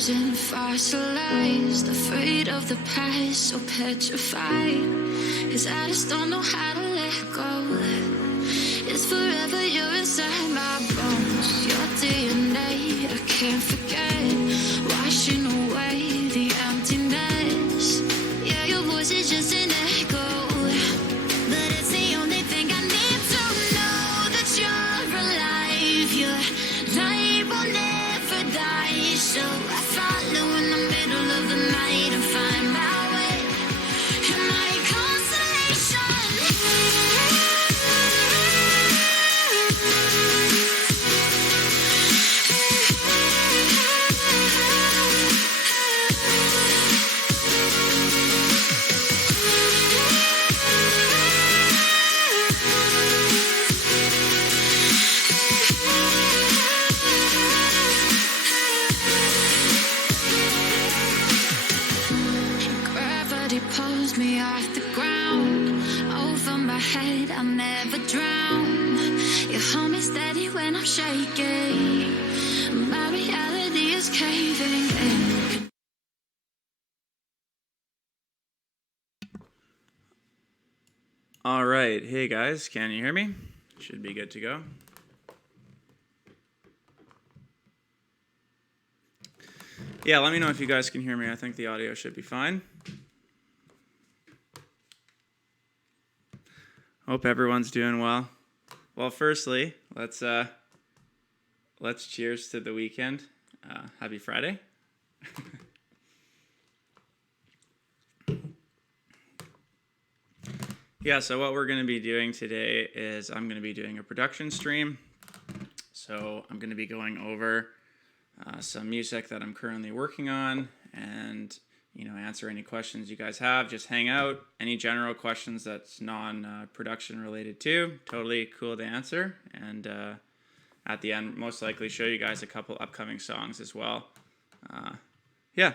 frozen, fossilized, afraid of the past, so petrified. 'Cause I just don't know how to let go. It's forever, you're inside my bones. Your DNA, I can't forget. Washing away the emptiness. Yeah, your voice is just an echo, but it's the only thing I need to know that you're alive. Your light will never die. So I follow in the middle of the night and find my way. You're my constellation. Gravity pulls me off the ground. Over my head, I'll never drown. You hold me steady when I'm shaking. My reality is caving in. All right. Hey, guys. Can you hear me? Should be good to go. Yeah, let me know if you guys can hear me. I think the audio should be fine. Hope everyone's doing well. Well, firstly, let's cheers to the weekend. Happy Friday. Yeah, so what we're going to be doing today is I'm going to be doing a production stream. So I'm going to be going over some music that I'm currently working on, and answer any questions you guys have. Just hang out. Any general questions that's non-production related too, totally cool to answer. And at the end, most likely show you guys a couple upcoming songs as well. Yeah,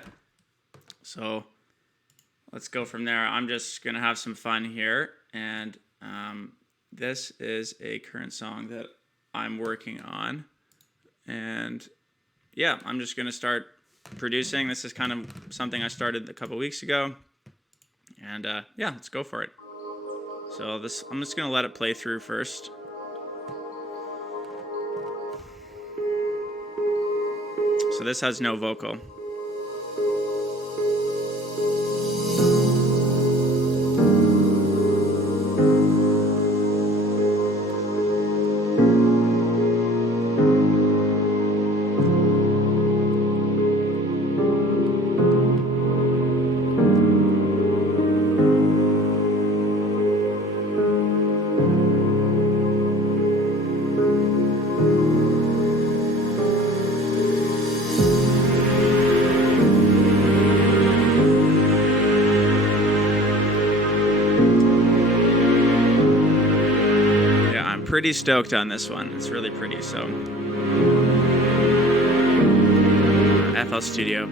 so let's go from there. I'm just gonna have some fun here, and this is a current song that I'm working on, and yeah, I'm just gonna start producing. This is kind of something I started a couple weeks ago, and yeah, let's go for it. So I'm just gonna let it play through first. So this has no vocal. Pretty stoked on this one. It's really pretty. So FL Studio.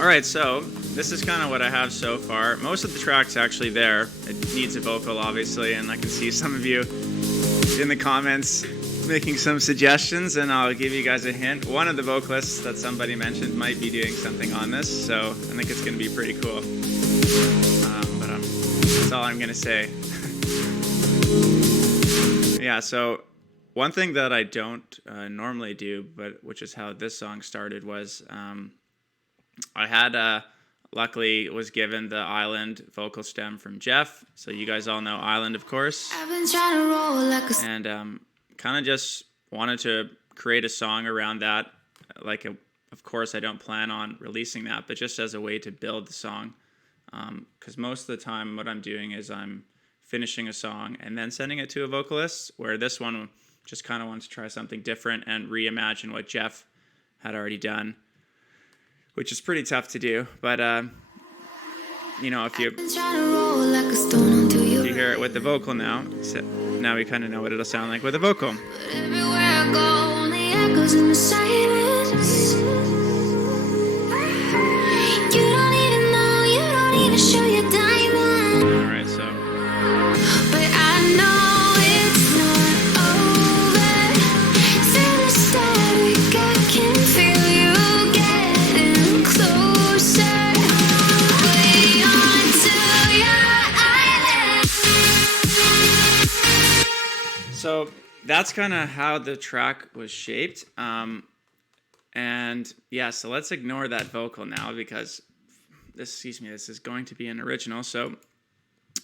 All right, so this is kind of what I have so far. Most of the track's actually there. It needs a vocal, obviously, and I can see some of you in the comments making some suggestions, and I'll give you guys a hint. One of the vocalists that somebody mentioned might be doing something on this, so I think it's going to be pretty cool. That's all I'm going to say. Yeah, so one thing that I don't normally do, but which is how this song started, was I had luckily was given the Island vocal stem from Jeff. So you guys all know Island, of course. I've been trying to roll like a... And kind of just wanted to create a song around that. Of course, I don't plan on releasing that, but just as a way to build the song. Because most of the time what I'm doing is I'm finishing a song and then sending it to a vocalist, where this one just kind of wants to try something different and reimagine what Jeff had already done, which is pretty tough to do. But, if you hear it with the vocal now, so now we kind of know what it'll sound like with a vocal. But everywhere I go, only echoes in the silence. You don't even know, you don't even show your diamond. Alright, so. But I know it's not over. Through the static, I can feel you getting closer. Way onto your island. So that's kind of how the track was shaped. And yeah, so let's ignore that vocal now, because this is going to be an original. So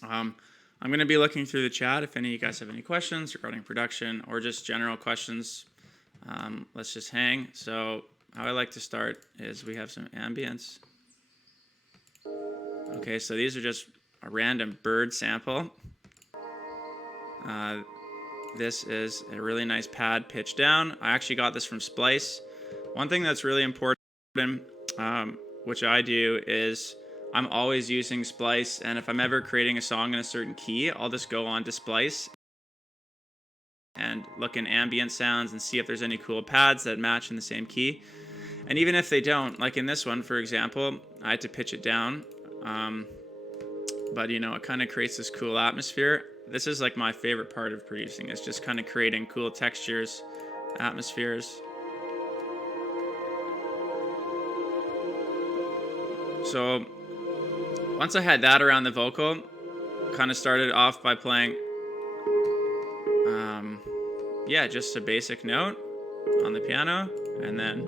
I'm going to be looking through the chat. If any of you guys have any questions regarding production or just general questions, let's just hang. So how I like to start is we have some ambience. Okay, so these are just a random bird sample. This is a really nice pad pitch down. I actually got this from Splice. One thing that's really important, which I do, is I'm always using Splice, and if I'm ever creating a song in a certain key, I'll just go on to Splice and look in ambient sounds and see if there's any cool pads that match in the same key. And even if they don't, like in this one, for example, I had to pitch it down, but it kind of creates this cool atmosphere. This is like my favorite part of producing, is just kind of creating cool textures, atmospheres. So once I had that around the vocal, kind of started off by playing, just a basic note on the piano, and then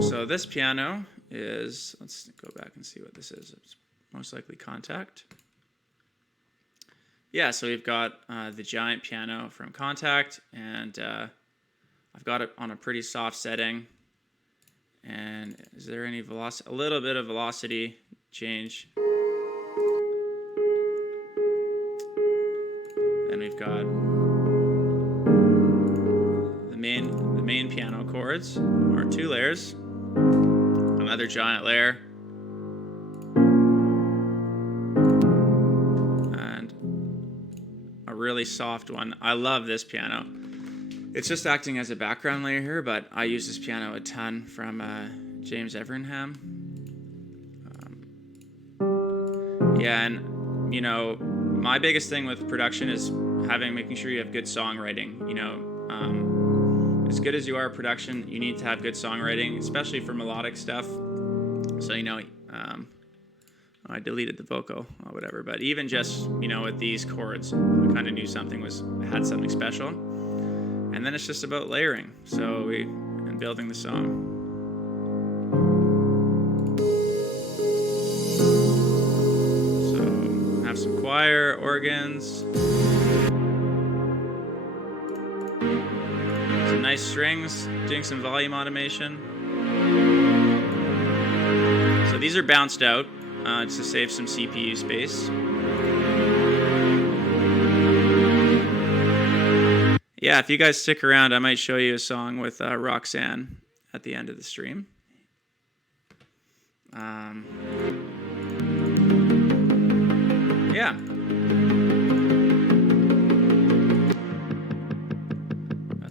so this piano is, let's go back and see what this is. It's most likely Contact. Yeah, so we've got the giant piano from Contact, and I've got it on a pretty soft setting. And is there any velocity? A little bit of velocity change. Then we've got the main piano chords, or two layers. Another giant layer. Really soft one. I love this piano. It's just acting as a background layer here, but I use this piano a ton from James Everingham. And my biggest thing with production is making sure you have good songwriting. As good as you are at production, you need to have good songwriting, especially for melodic stuff. So I deleted the vocal or whatever, but even just, with these chords, I kind of knew something had something special. And then it's just about layering. And building the song. So have some choir, organs, some nice strings, doing some volume automation. So these are bounced out. Just to save some CPU space. Yeah, if you guys stick around, I might show you a song with Roxanne at the end of the stream. Yeah.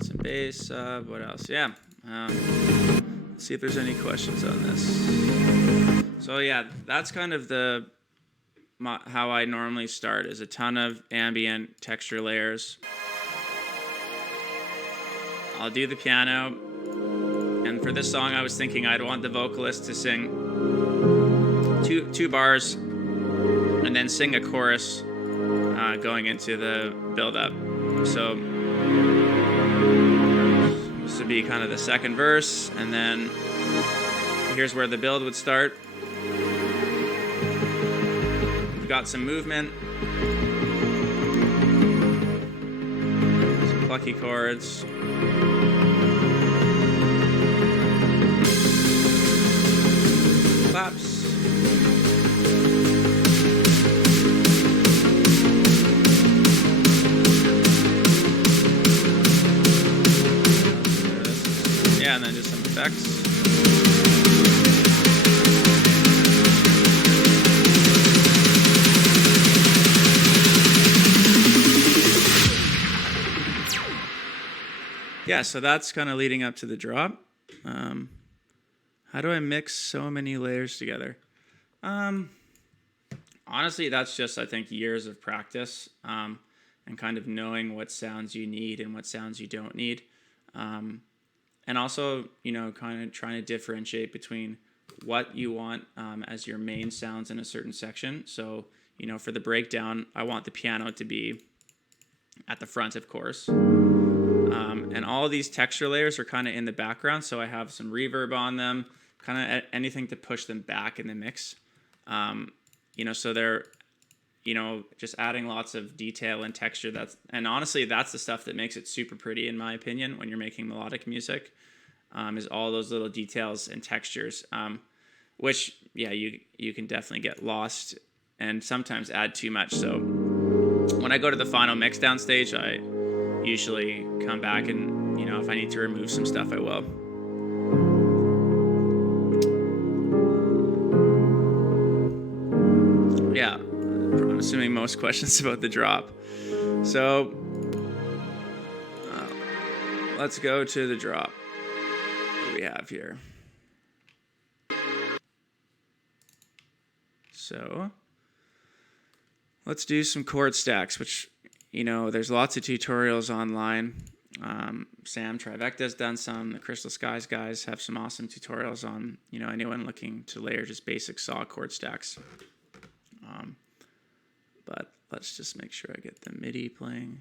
Add some bass. What else? Yeah. Let's see if there's any questions on this. So yeah, that's kind of how I normally start, is a ton of ambient texture layers. I'll do the piano, and for this song I was thinking I'd want the vocalist to sing two bars and then sing a chorus going into the build-up. So this would be kind of the second verse, and then here's where the build would start. We've got some movement, some plucky chords. Claps. Yeah, and then just some effects. Yeah, so that's kind of leading up to the drop. How do I mix so many layers together? Honestly, that's just, I think, years of practice and kind of knowing what sounds you need and what sounds you don't need. And also, kind of trying to differentiate between what you want as your main sounds in a certain section. So, for the breakdown, I want the piano to be at the front, of course. And all of these texture layers are kind of in the background, so I have some reverb on them, kind of anything to push them back in the mix. So they're, just adding lots of detail and texture. And honestly, that's the stuff that makes it super pretty, in my opinion, when you're making melodic music, is all those little details and textures, which, yeah, you can definitely get lost and sometimes add too much. So when I go to the final mix down stage, I usually come back and, if I need to remove some stuff, I will. Yeah, I'm assuming most questions about the drop. So let's go to the drop. What do we have here? So let's do some chord stacks, which, there's lots of tutorials online. Sam Trivecta's done some. The Crystal Skies guys have some awesome tutorials on, anyone looking to layer just basic saw chord stacks. But let's just make sure I get the MIDI playing.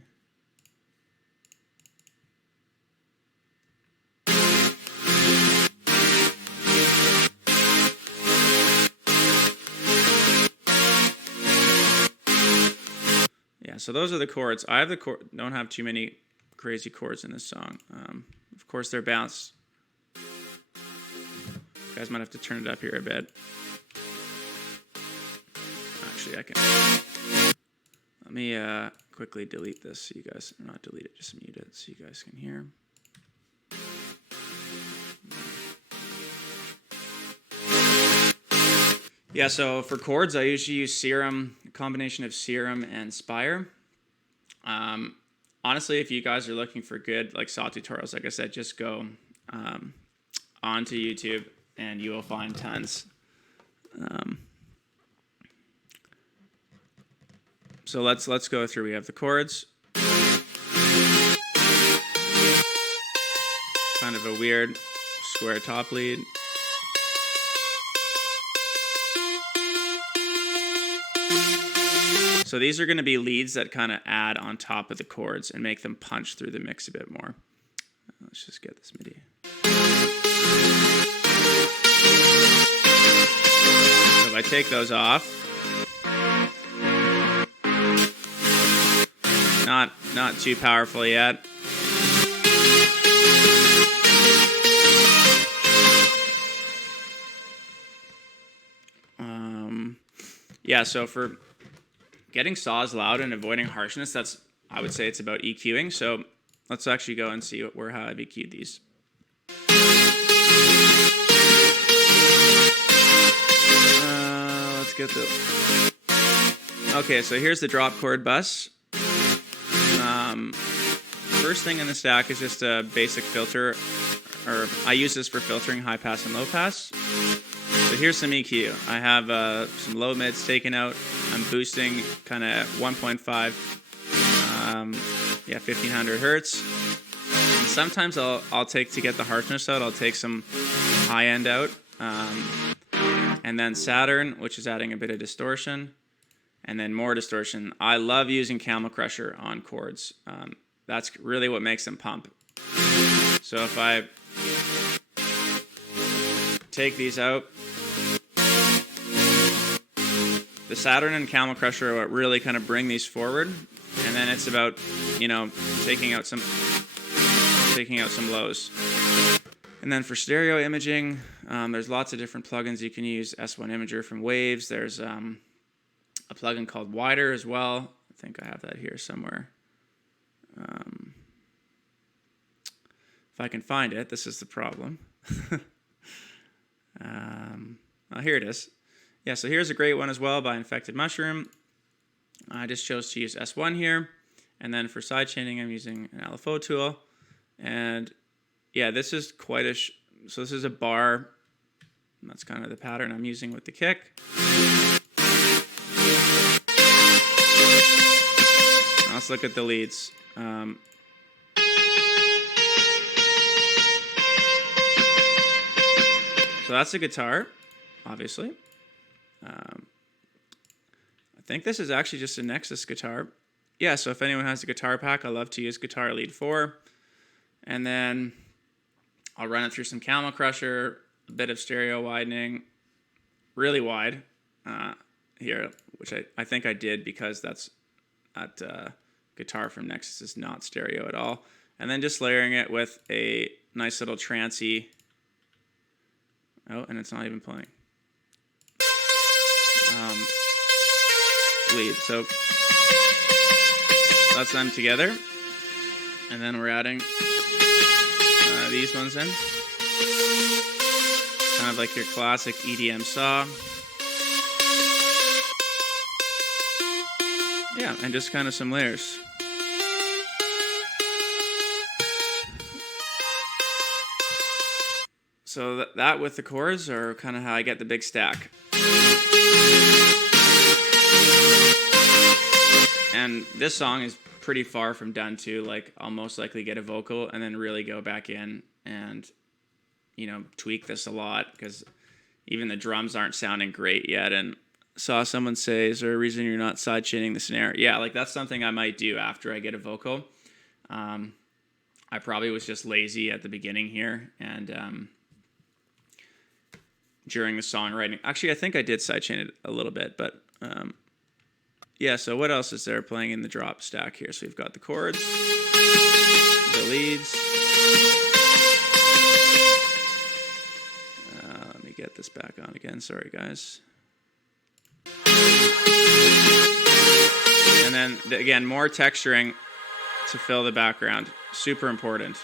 Yeah, so those are the chords. I have don't have too many crazy chords in this song. Of course, they're bounced. You guys might have to turn it up here a bit. Actually, I can. Let me quickly delete this so you guys, or not delete it, just mute it so you guys can hear. Yeah, so for chords, I usually use Serum, a combination of Serum and Spire. Honestly, if you guys are looking for good saw tutorials, like I said, just go onto YouTube and you will find tons. So let's go through. We have the chords. Kind of a weird square top lead. So these are going to be leads that kind of add on top of the chords and make them punch through the mix a bit more. Let's just get this MIDI. So if I take those off, not too powerful yet. Yeah, so for getting saws loud and avoiding harshness, I would say it's about EQing. So let's actually go and see how I've EQ'd these. Let's get the... Okay, so here's the drop chord bus. first thing in the stack is just a basic filter, or I use this for filtering high pass and low pass. So here's some EQ. I have some low mids taken out. I'm boosting kind of 1.5, 1500 hertz. And sometimes I'll take, to get the harshness out, I'll take some high end out. And then Saturn, which is adding a bit of distortion. And then more distortion. I love using Camel Crusher on chords. That's really what makes them pump. So if I take these out, the Saturn and Camel Crusher are what really kind of bring these forward. And then it's about, taking out some lows. And then for stereo imaging, there's lots of different plugins you can use. S1 Imager from Waves. There's a plugin called Wider as well. I think I have that here somewhere. If I can find it, this is the problem. Here it is. Yeah, so here's a great one as well by Infected Mushroom. I just chose to use S1 here. And then for sidechaining, I'm using an LFO tool. And yeah, this is quite a... so this is a bar. That's kind of the pattern I'm using with the kick. Let's look at the leads. So that's a guitar, obviously. I think this is actually just a Nexus guitar. Yeah, so if anyone has a guitar pack, I love to use Guitar Lead 4. And then I'll run it through some Camel Crusher, a bit of stereo widening, really wide here, which I think I did because that guitar from Nexus is not stereo at all. And then just layering it with a nice little trancey. Oh, and it's not even playing. Lead. So that's them together. And then we're adding these ones in. Kind of like your classic EDM saw. Yeah, and just kind of some layers. So that with the chords are kind of how I get the big stack. And this song is pretty far from done too. Like, I'll most likely get a vocal and then really go back in and, tweak this a lot because even the drums aren't sounding great yet. And saw someone say, is there a reason you're not sidechaining the snare? Yeah, like that's something I might do after I get a vocal. I probably was just lazy at the beginning here and during the songwriting. Actually, I think I did sidechain it a little bit, but yeah, so what else is there playing in the drop stack here? So we've got the chords, the leads. Let me get this back on again. Sorry, guys. And then, again, more texturing to fill the background. Super important.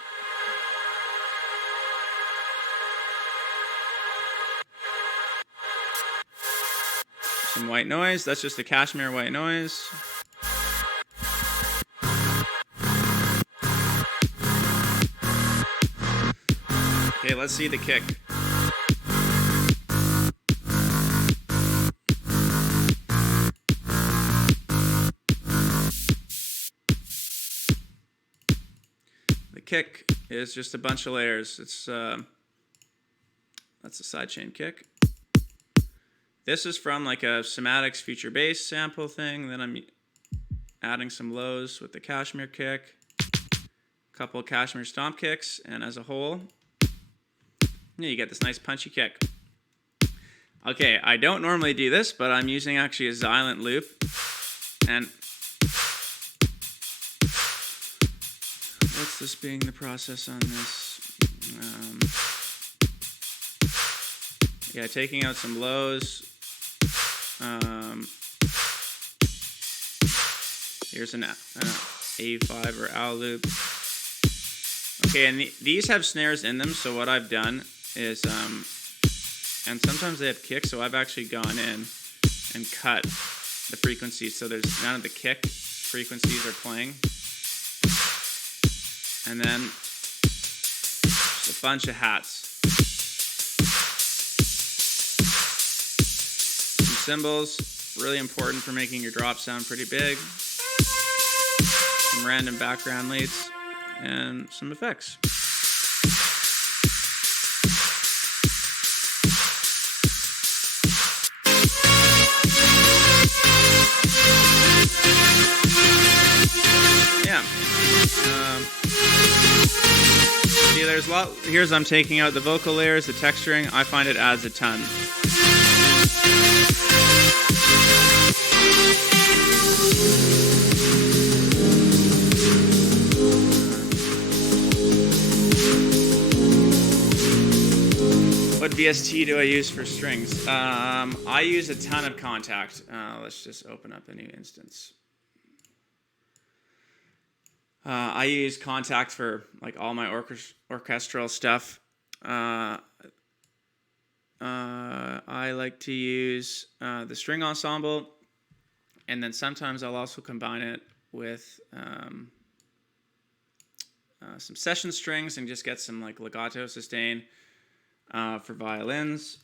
Some white noise. That's just a cashmere white noise. Okay, let's see the kick. The kick is just a bunch of layers. It's that's a sidechain kick. This is from like a Somatics Future Bass sample thing. Then I'm adding some lows with the cashmere kick, a couple of cashmere stomp kicks, and as a whole, you get this nice punchy kick. Okay, I don't normally do this, but I'm using actually a Xylent loop, and what's this being the process on this? Yeah, taking out some lows. Here's an A5 or owl loop. Okay, and these have snares in them, so what I've done is, and sometimes they have kicks, so I've actually gone in and cut the frequencies, so there's none of the kick frequencies are playing. And then just a bunch of hats. Some cymbals, really important for making your drop sound pretty big. Some random background leads, and some effects. Yeah. See, there's a lot. Here's I'm taking out the vocal layers, the texturing. I find it adds a ton. What VST do I use for strings? I use a ton of Contact. Let's just open up a new instance. I use Contact for like all my orchestral stuff. I like to use the string ensemble, and then sometimes I'll also combine it with some session strings and just get some like legato sustain for violins.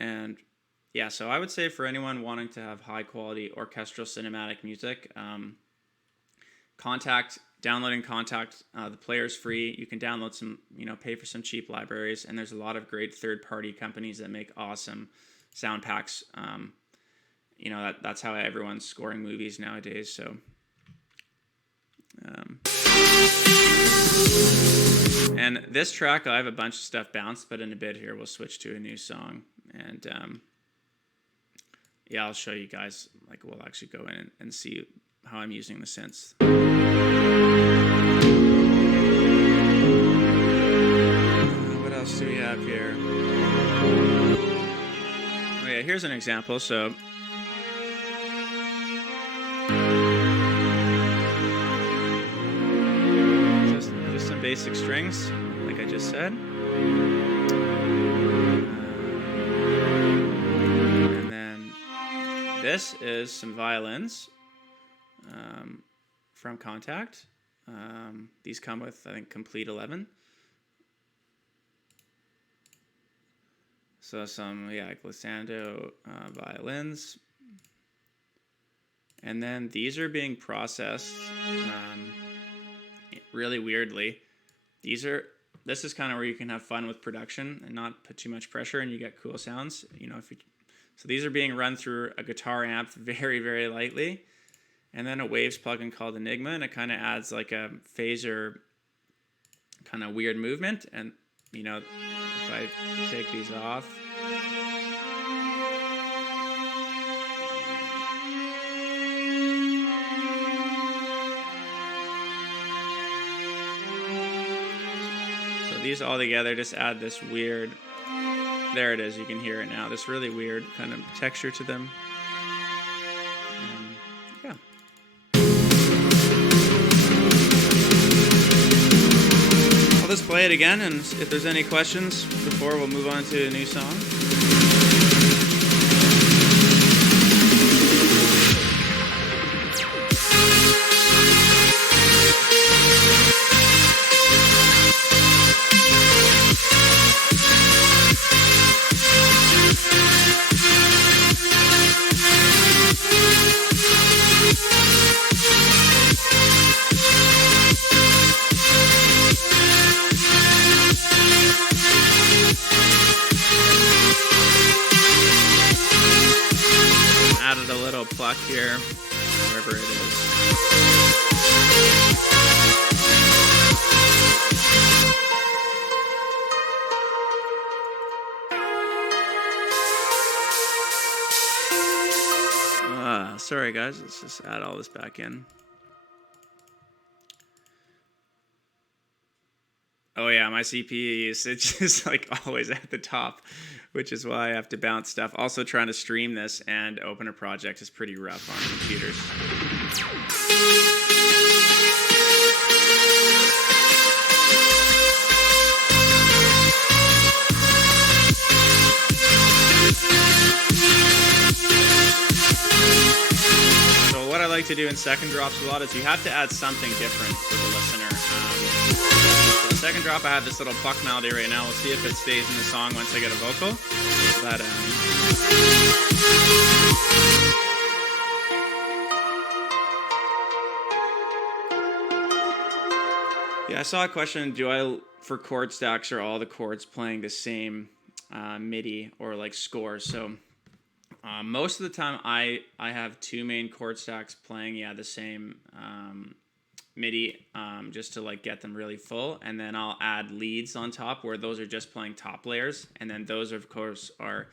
And yeah, so I would say for anyone wanting to have high quality orchestral cinematic music, downloading Contact, the player's free. You can download some, pay for some cheap libraries, and there's a lot of great third-party companies that make awesome sound packs. That's how everyone's scoring movies nowadays. So, and this track, I have a bunch of stuff bounced, but in a bit here, we'll switch to a new song, and I'll show you guys. Like, we'll actually go in and see how I'm using the synths. What else do we have here? Oh yeah, here's an example. So just some basic strings, like I just said. And then this is some violins from Contact. These come with, I think, complete 11. So some, glissando violins. And then these are being processed really weirdly. This is kind of where you can have fun with production and not put too much pressure, and you get cool sounds. So these are being run through a guitar amp very, very lightly. And then a Waves plugin called Enigma, and it kind of adds like a phaser kind of weird movement. And, if I take these off. So these all together just add this weird, there it is, you can hear it now, this really weird kind of texture to them. I'll just play it again, and if there's any questions before, we'll move on to a new song. Added a little pluck here, wherever it is. Sorry guys, let's just add all this back in. Oh yeah, my CPU usage is like always at the top, which is why I have to bounce stuff. Also, trying to stream this and open a project is pretty rough on computers. So what I like to do in second drops a lot is you have to add something different for the listener. second drop, I have this little pluck melody right now. We'll see if it stays in the song once I get a vocal. But yeah, I saw a question. For chord stacks, are all the chords playing the same MIDI or like scores? So most of the time, I have two main chord stacks playing the same MIDI just to like get them really full, and then I'll add leads on top where those are just playing top layers, and then those of course are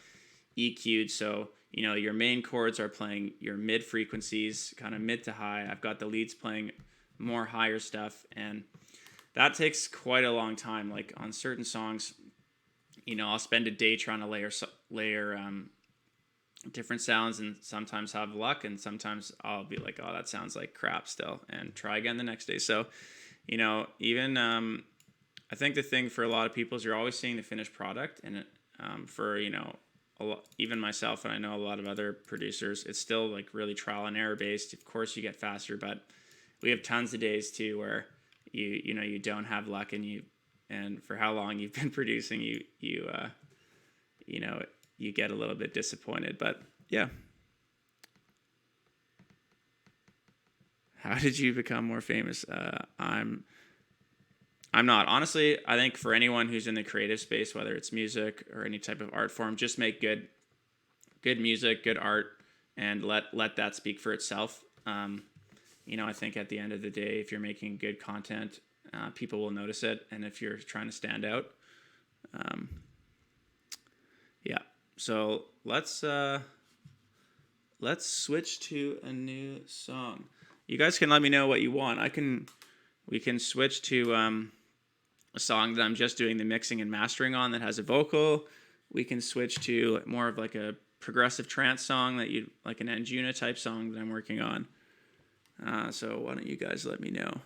EQ'd. So your main chords are playing your mid frequencies, kind of mid to high. I've got the leads playing more higher stuff, and that takes quite a long time. Like on certain songs, I'll spend a day trying to layer different sounds, and sometimes have luck, and sometimes I'll be like, oh, that sounds like crap still, and try again the next day. So, even I think the thing for a lot of people is you're always seeing the finished product, and for even myself, and I know a lot of other producers, it's still like really trial and error based. Of course, you get faster, but we have tons of days too where you don't have luck, and for how long you've been producing, you get a little bit disappointed. But yeah. How did you become more famous? I'm not. Honestly, I think for anyone who's in the creative space, whether it's music or any type of art form, just make good music, good art, and let that speak for itself. I think at the end of the day, if you're making good content, people will notice it, and if you're trying to stand out, yeah. So let's switch to a new song. You guys can let me know what you want. We can switch to a song that I'm just doing the mixing and mastering on that has a vocal. We can switch to more of like a progressive trance song like an Anjuna type song that I'm working on. So why don't you guys let me know?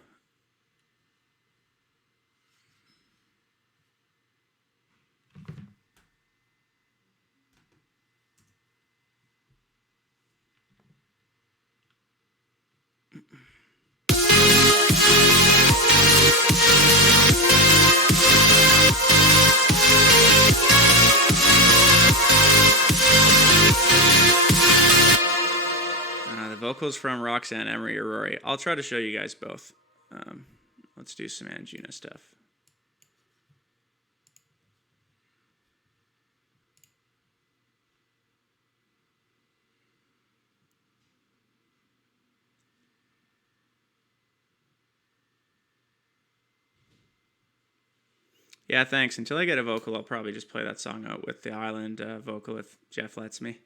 Vocals from Roxanne, Emery, or Rory. I'll try to show you guys both. Let's do some Anjuna stuff. Yeah, thanks. Until I get a vocal, I'll probably just play that song out with the island vocal if Jeff lets me.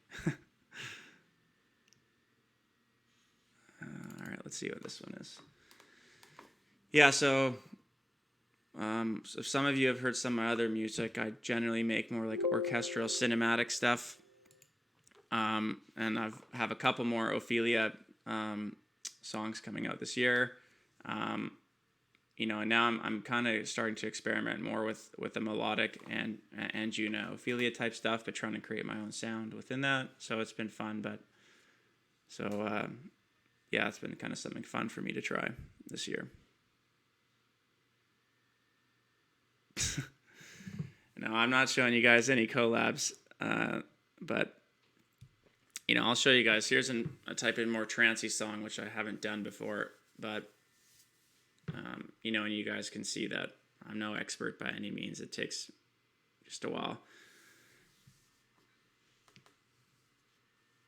All right, let's see what this one is. Yeah, so if some of you have heard some of my other music, I generally make more like orchestral cinematic stuff. And I have a couple more Ophelia songs coming out this year. And now I'm kind of starting to experiment more with the melodic and Anjuna Ophelia type stuff, but trying to create my own sound within that. So it's been fun, yeah, it's been kind of something fun for me to try this year. No, I'm not showing you guys any collabs, but I'll show you guys. Here's a type in more trancey song, which I haven't done before, but and you guys can see that I'm no expert by any means. It takes just a while.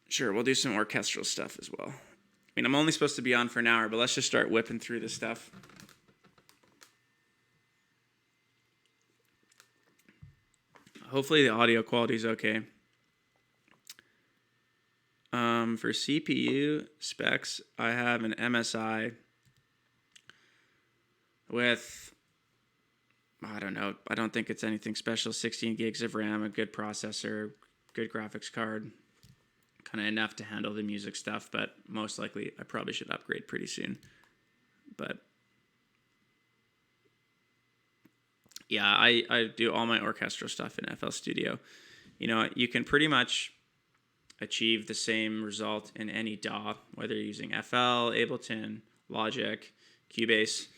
Sure, we'll do some orchestral stuff as well. I'm only supposed to be on for an hour, but let's just start whipping through this stuff. Hopefully the audio quality is okay. For CPU specs, I have an MSI with, I don't know, I don't think it's anything special, 16 gigs of RAM, a good processor, good graphics card, kind of enough to handle the music stuff, but most likely I probably should upgrade pretty soon. But yeah, I do all my orchestral stuff in FL Studio. You can pretty much achieve the same result in any DAW, whether you're using FL, Ableton, Logic, Cubase.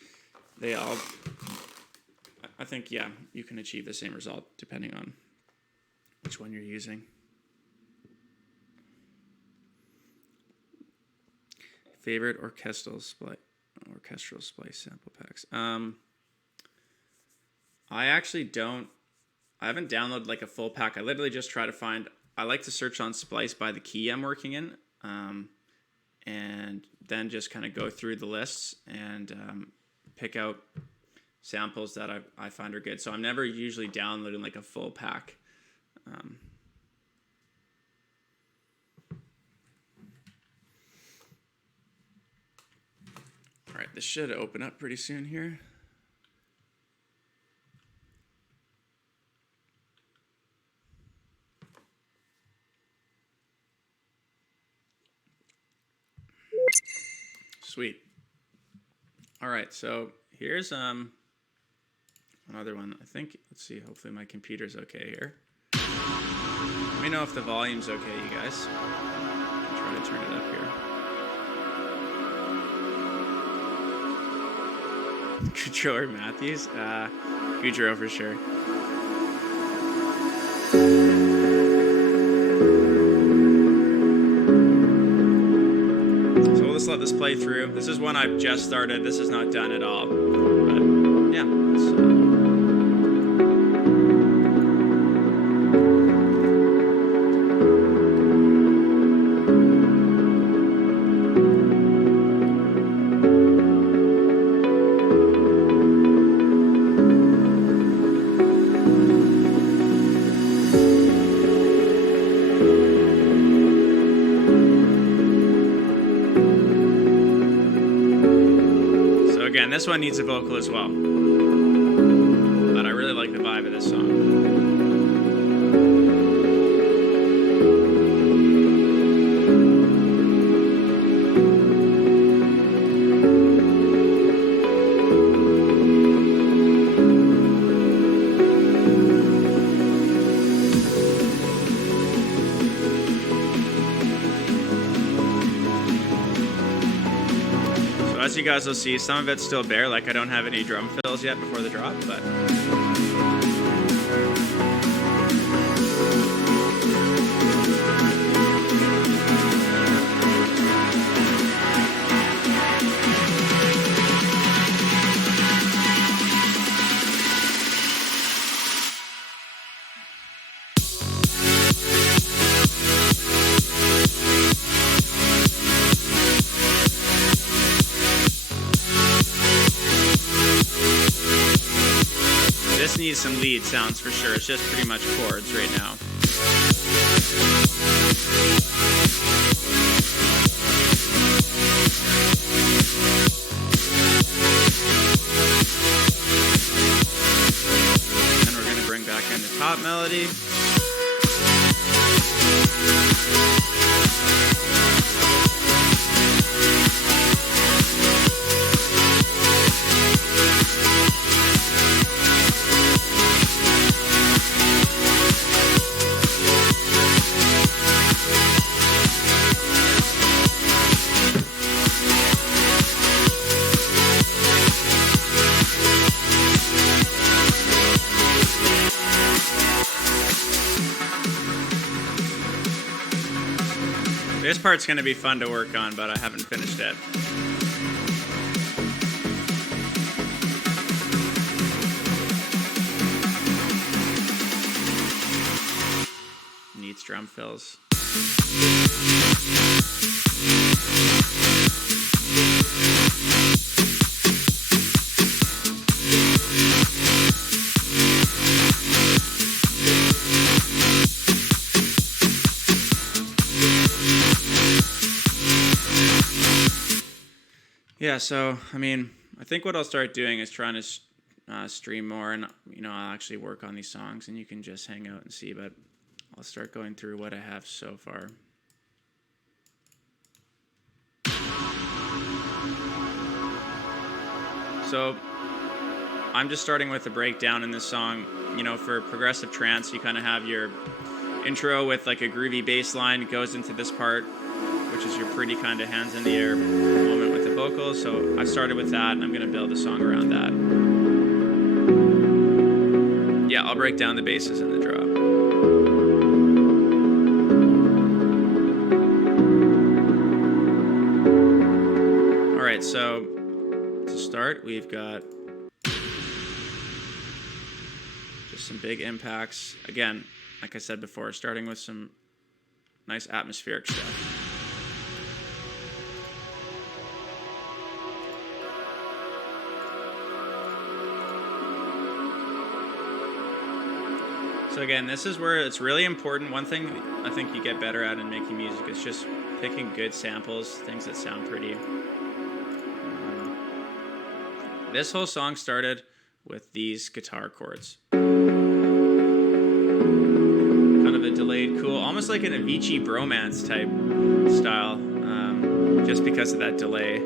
I think, yeah, you can achieve the same result depending on which one you're using. Favorite orchestral splice sample packs. I actually don't. I haven't downloaded like a full pack. I literally just try to find. I like to search on Splice by the key I'm working in, and then just kind of go through the lists and pick out samples that I find are good. So I'm never usually downloading like a full pack. All right, this should open up pretty soon here. Sweet. All right, so here's another one. I think, let's see, hopefully my computer's okay here. Let me know if the volume's okay, you guys. I'll try to turn it up here. Goudreau or Matthews? Goudreau for sure. So we'll just let this play through. This is one I've just started. This is not done at all. But yeah, again, this one needs a vocal as well. But I really like the vibe of this song. As you guys will see, some of it's still bare, like I don't have any drum fills yet before the drop, but this needs some lead sounds for sure. It's just pretty much chords right now. And we're going to bring back in the top melody. This part's going to be fun to work on, but I haven't finished it. Needs drum fills. Yeah, so, I mean, I think what I'll start doing is trying to stream more, and, you know, I'll actually work on these songs, and you can just hang out and see, but I'll start going through what I have so far. So, I'm just starting with a breakdown in this song. You know, for progressive trance, you kind of have your intro with like a groovy bass line. It goes into this part, which is your pretty kind of hands in the air moment with the vocals. So I started with that, and I'm going to build a song around that. Yeah, I'll break down the basses in the drop. All right, so to start, we've got just some big impacts. Again, like I said before, starting with some nice atmospheric stuff. So again, this is where it's really important. One thing I think you get better at in making music is just picking good samples, things that sound pretty. This whole song started with these guitar chords. Kind of a delayed cool, almost like an Avicii Bromance type style, just because of that delay.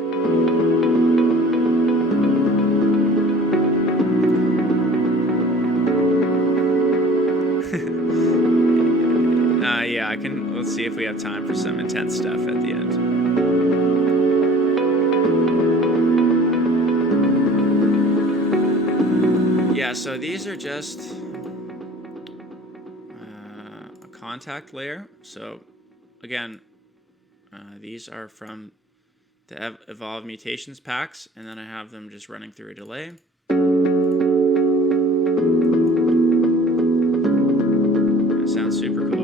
Yeah, let's see if we have time for some intense stuff at the end. Yeah, so these are just a contact layer. So again, these are from the Evolve Mutations packs, and then I have them just running through a delay. That sounds super cool.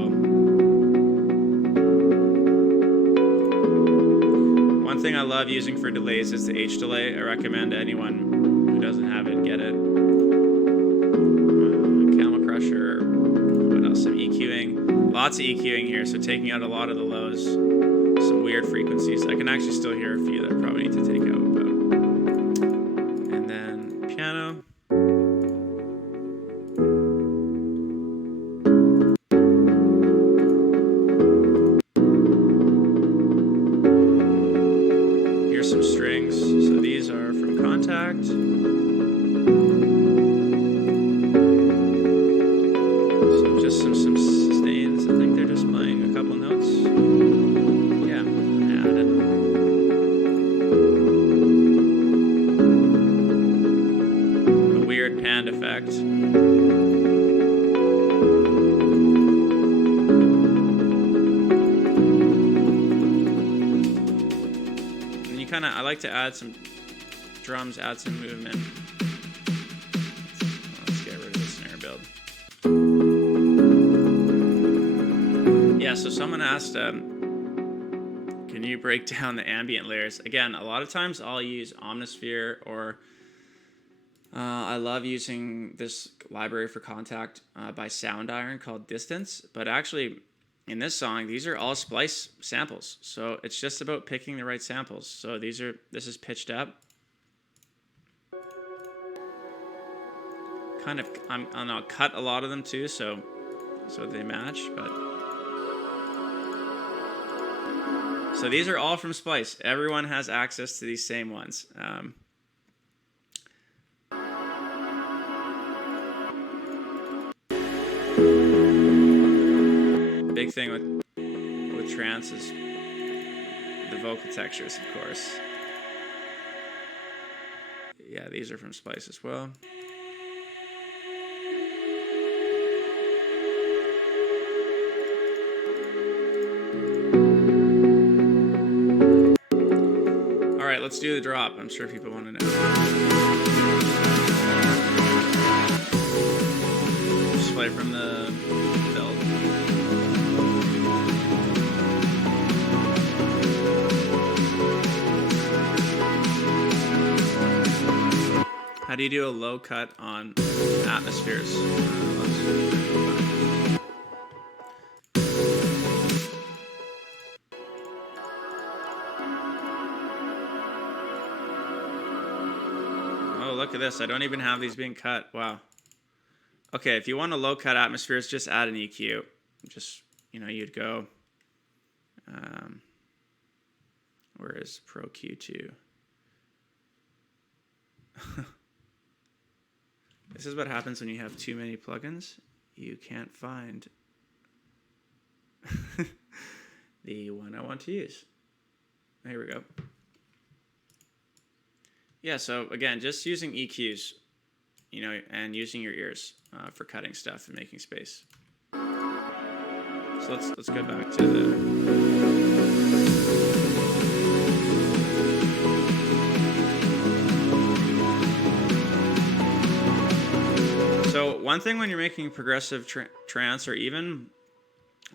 One thing I love using for delays is the H delay. I recommend anyone who doesn't have it get it. Camel Crusher. What else? Some EQing. Lots of EQing here, so taking out a lot of the lows. Some weird frequencies. I can actually still hear a few that I probably need to take out. And then piano. Here's some strings. So these are from Contact. So just some sustains. I think they're just playing a couple notes. Yeah, add it. A weird panned effect. I like to add some drums, add some movement. Let's get rid of the snare build. Yeah, so someone asked, can you break down the ambient layers? Again, a lot of times I'll use Omnisphere, or I love using this library for Contact by Sound Iron called Distance, but actually in this song, these are all splice samples. So it's just about picking the right samples. So this is pitched up. Kind of, I'll cut a lot of them too, so they match, but. So these are all from Splice. Everyone has access to these same ones. Big thing with trance is the vocal textures, of course. Yeah, these are from Splice as well. All right, let's do the drop. I'm sure people want to know. Just play from the build. How do you do a low cut on atmospheres? Oh, look at this. I don't even have these being cut. Wow. Okay, if you want to low cut atmospheres, just add an EQ. Just, you'd go. Where is Pro Q2? This is what happens when you have too many plugins. You can't find the one I want to use. Here we go. Yeah, so again, just using EQs. and using your ears for cutting stuff and making space. So let's go back to So one thing when you're making progressive trance or even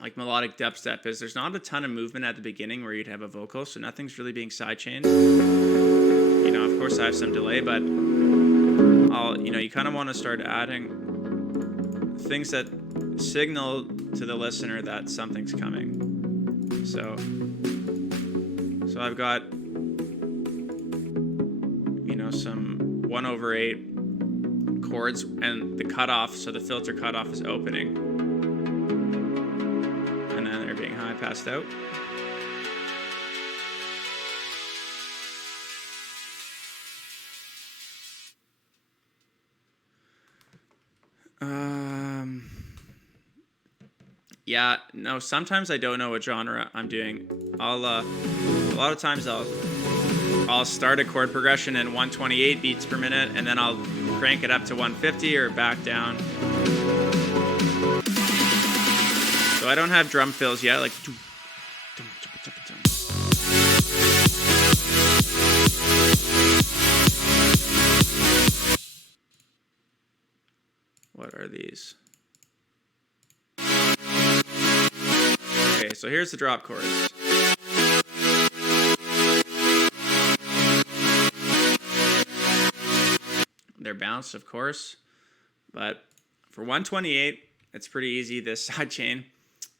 like melodic dubstep is there's not a ton of movement at the beginning where you'd have a vocal, so nothing's really being sidechained. Of course I have some delay, but you kind of want to start adding things that signal to the listener that something's coming. So I've got, some 1/8 chords, and the cutoff, so the filter cutoff is opening. And then they're being high passed out. Yeah, no, sometimes I don't know what genre I'm doing. A lot of times I'll start a chord progression in 128 beats per minute, and then I'll crank it up to 150 or back down. So I don't have drum fills yet, like. What are these? Okay, so here's the drop chords. They're bounced, of course, but for 128, it's pretty easy. This sidechain,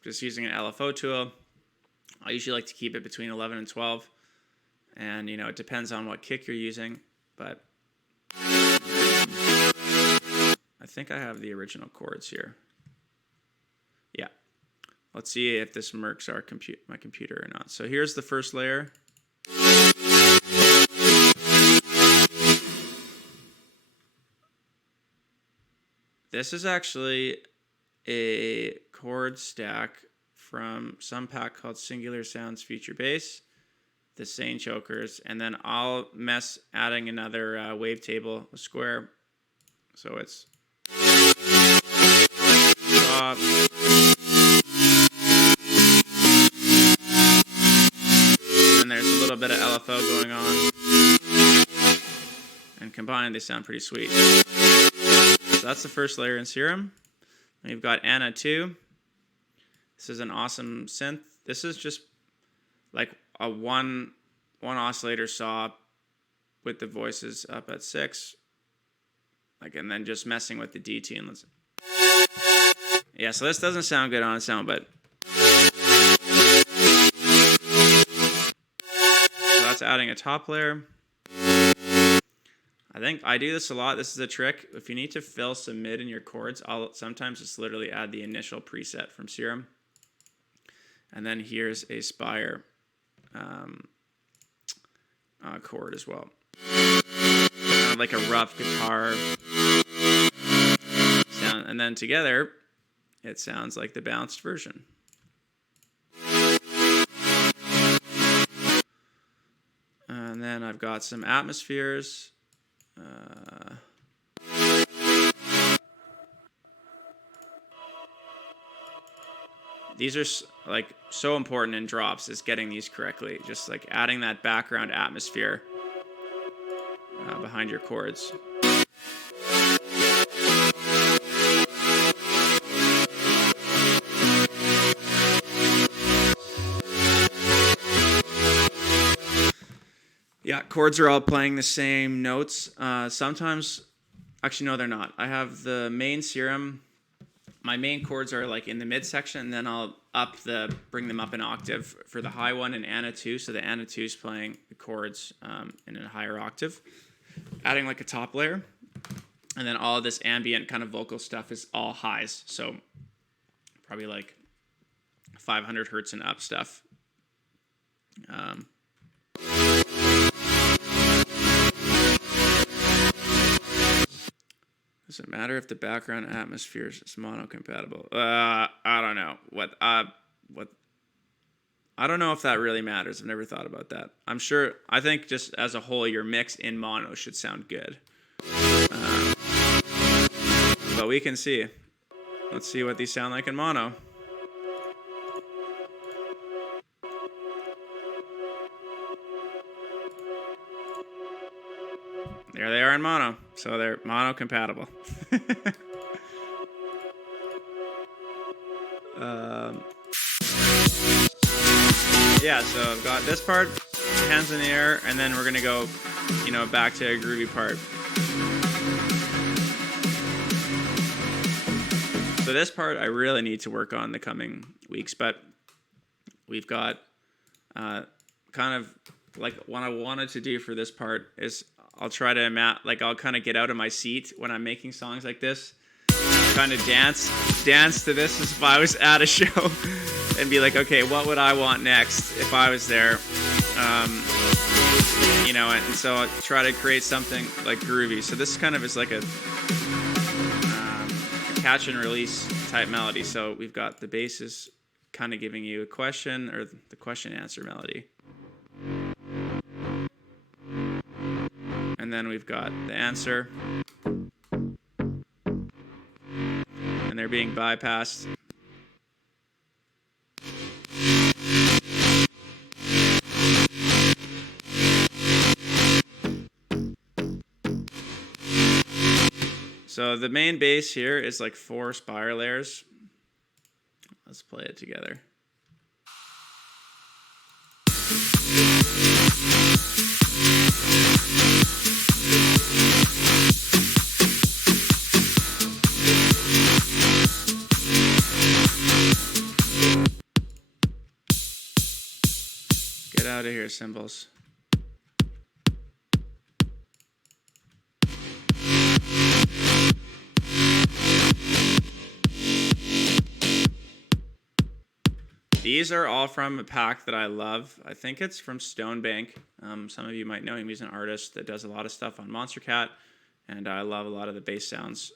just using an LFO tool. I usually like to keep it between 11 and 12, and it depends on what kick you're using, but I think I have the original chords here. Yeah. Let's see if this mercs my computer or not. So here's the first layer. This is actually a chord stack from some pack called Singular Sounds Future Bass, the Sane Chokers, and then I'll mess adding another wavetable square. So it's drop, and there's a little bit of LFO going on, and combined they sound pretty sweet. So that's the first layer in Serum. And you've got Anna 2. This is an awesome synth. This is just like a one oscillator saw with the voices up at 6, and then just messing with the DT and listen. Yeah, so this doesn't sound good on its own, but so that's adding a top layer. I think I do this a lot. This is a trick. If you need to fill some mid in your chords, I'll sometimes just literally add the initial preset from Serum. And then here's a Spire chord as well. Kind of like a rough guitar sound. And then together, it sounds like the bounced version. And then I've got some atmospheres. These are so important in drops, is getting these correctly. Just like adding that background atmosphere behind your chords. Yeah, chords are all playing the same notes. Sometimes, actually no, they're not. I have the main Serum. My main chords are like in the mid section, and then I'll bring them up an octave for the high one in Anna 2. So the Anna 2 is playing the chords in a higher octave, adding like a top layer, and then all of this ambient kind of vocal stuff is all highs. So probably like 500 hertz and up stuff. Does it matter if the background atmosphere is mono-compatible? I don't know. I don't know if that really matters. I've never thought about that. I think just as a whole, your mix in mono should sound good. but we can see. Let's see what these sound like in mono. There they are in mono, so they're mono compatible. Yeah, so I've got this part, hands in the air, and then we're gonna go, back to a groovy part. So this part I really need to work on the coming weeks, but we've got kind of like what I wanted to do for this part is I'll try to I'll kind of get out of my seat when I'm making songs like this, kind of dance to this as if I was at a show and be like, okay, what would I want next if I was there? And so I try to create something like groovy. So this kind of is like a catch and release type melody. So we've got the bass is kind of giving you a question, or the question answer melody. And then we've got the answer. And they're being bypassed. So the main bass here is like 4 spire layers. Let's play it together. Get out of here, cymbals. These are all from a pack that I love. I think it's from Stonebank. Some of you might know him. He's an artist that does a lot of stuff on Monster Cat, and I love a lot of the bass sounds.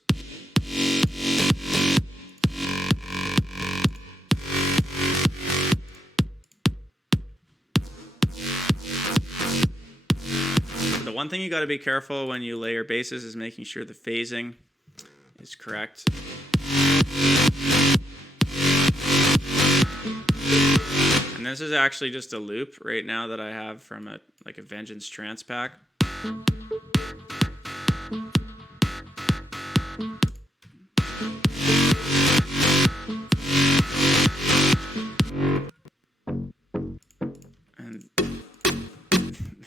The one thing you got to be careful when you layer basses is making sure the phasing is correct. And this is actually just a loop right now that I have from a Vengeance Trance pack. And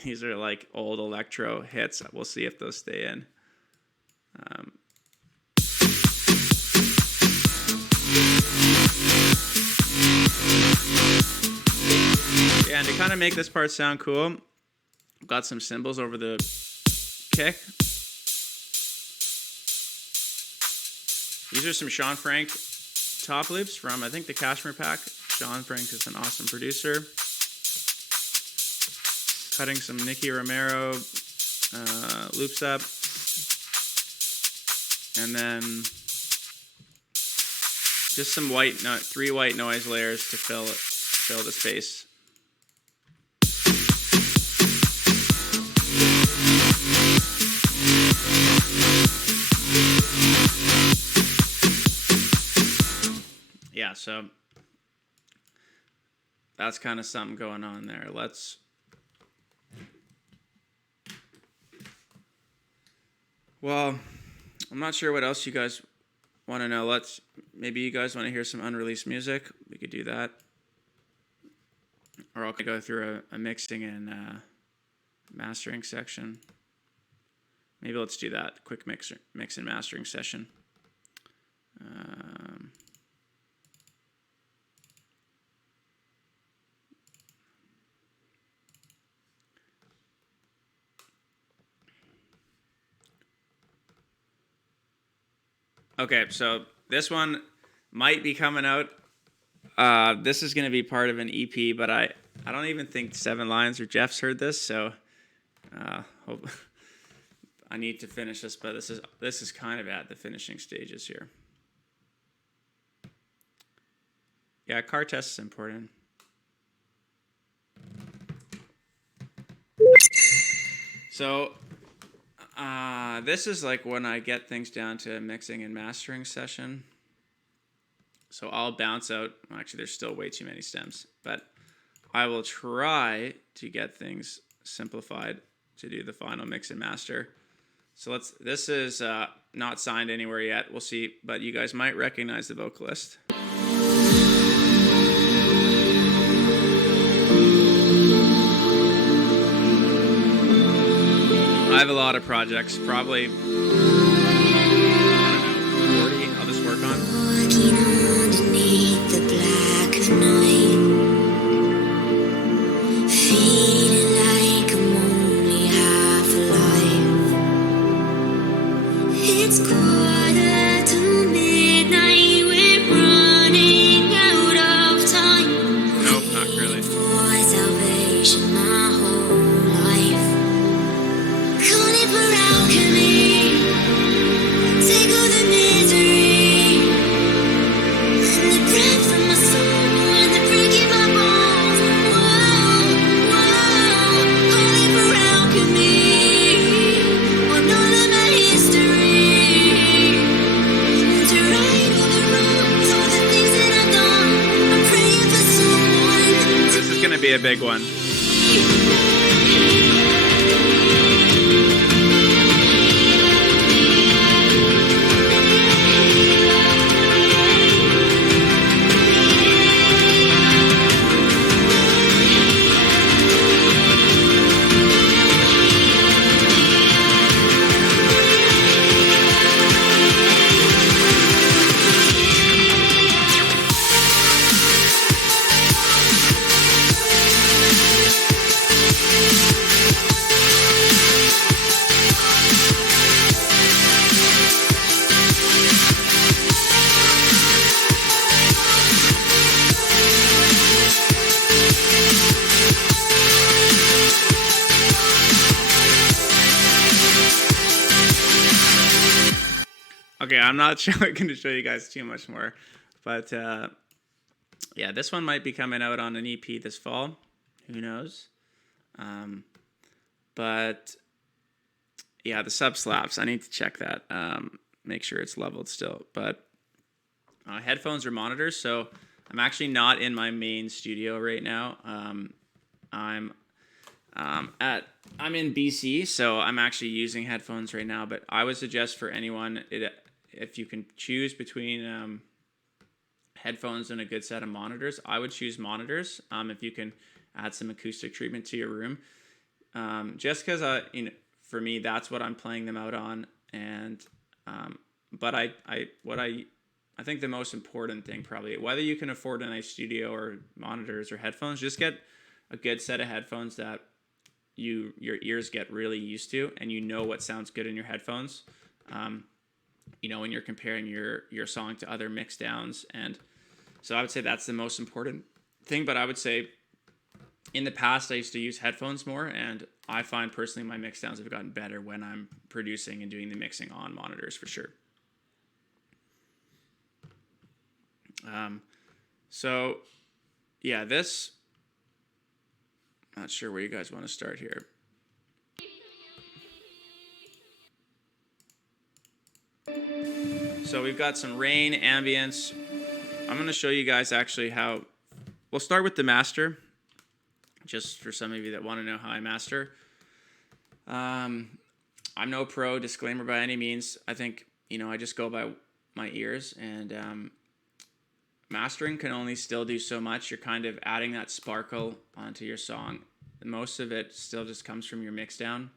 these are like old electro hits. We'll see if those stay in. Yeah, and to kind of make this part sound cool, I've got some cymbals over the kick. These are some Sean Frank top loops from, I think, the Cashmere pack. Sean Frank is an awesome producer. Cutting some Nicky Romero loops up. And then just some 3 white noise layers to fill the space. Yeah, so that's kind of something going on there. Well, I'm not sure what else you guys want to know. Maybe you guys want to hear some unreleased music. We could do that. Or I'll go through a mixing and mastering section. Maybe let's do that. Quick mix and mastering session. Okay, so this one might be coming out. This is going to be part of an EP, but I don't even think 7 Lines or Jeff's heard this, so hope I need to finish this, but this is kind of at the finishing stages here. Yeah, car test is important. So This is like when I get things down to a mixing and mastering session. So I'll bounce out. Well, actually, there's still way too many stems, but I will try to get things simplified to do the final mix and master. So this is not signed anywhere yet. We'll see, but you guys might recognize the vocalist. I have a lot of projects, probably, I don't know, 40 I'll just work on. Walking underneath the black of night, feeling like I'm only half alive. It's 1:45, we're running out of time. Nope, not really. For salvation, my whole life. Calling for alchemy, take all the misery, and the breath from my soul, and the breaking my bones. Whoa, calling for alchemy, want all of my history, and to right all the wrongs, all the things that I've done. I'm praying for someone This is going to be a big one. Okay, I'm not going to show you guys too much more, but yeah, this one might be coming out on an EP this fall. Who knows? But yeah, the sub slaps. I need to check that. Make sure it's leveled still. But headphones or monitors. So I'm actually not in my main studio right now. I'm in BC, so I'm actually using headphones right now. But I would suggest for anyone, if you can choose between headphones and a good set of monitors, I would choose monitors. If you can add some acoustic treatment to your room, just because for me that's what I'm playing them out on. And but I think the most important thing, probably, whether you can afford a nice studio or monitors or headphones, just get a good set of headphones that your ears get really used to, and you know what sounds good in your headphones. When you're comparing your song to other mix downs. And so I would say that's the most important thing. But I would say in the past I used to use headphones more, and I find personally my mix downs have gotten better when I'm producing and doing the mixing on monitors, for sure. So yeah, this, not sure where you guys want to start here. So we've got some rain, ambience. I'm going to show you guys actually how, we'll start with the master, just for some of you that want to know how I master. I'm no pro, disclaimer, by any means. I think, I just go by my ears, and mastering can only still do so much. You're kind of adding that sparkle onto your song. Most of it still just comes from your mix down.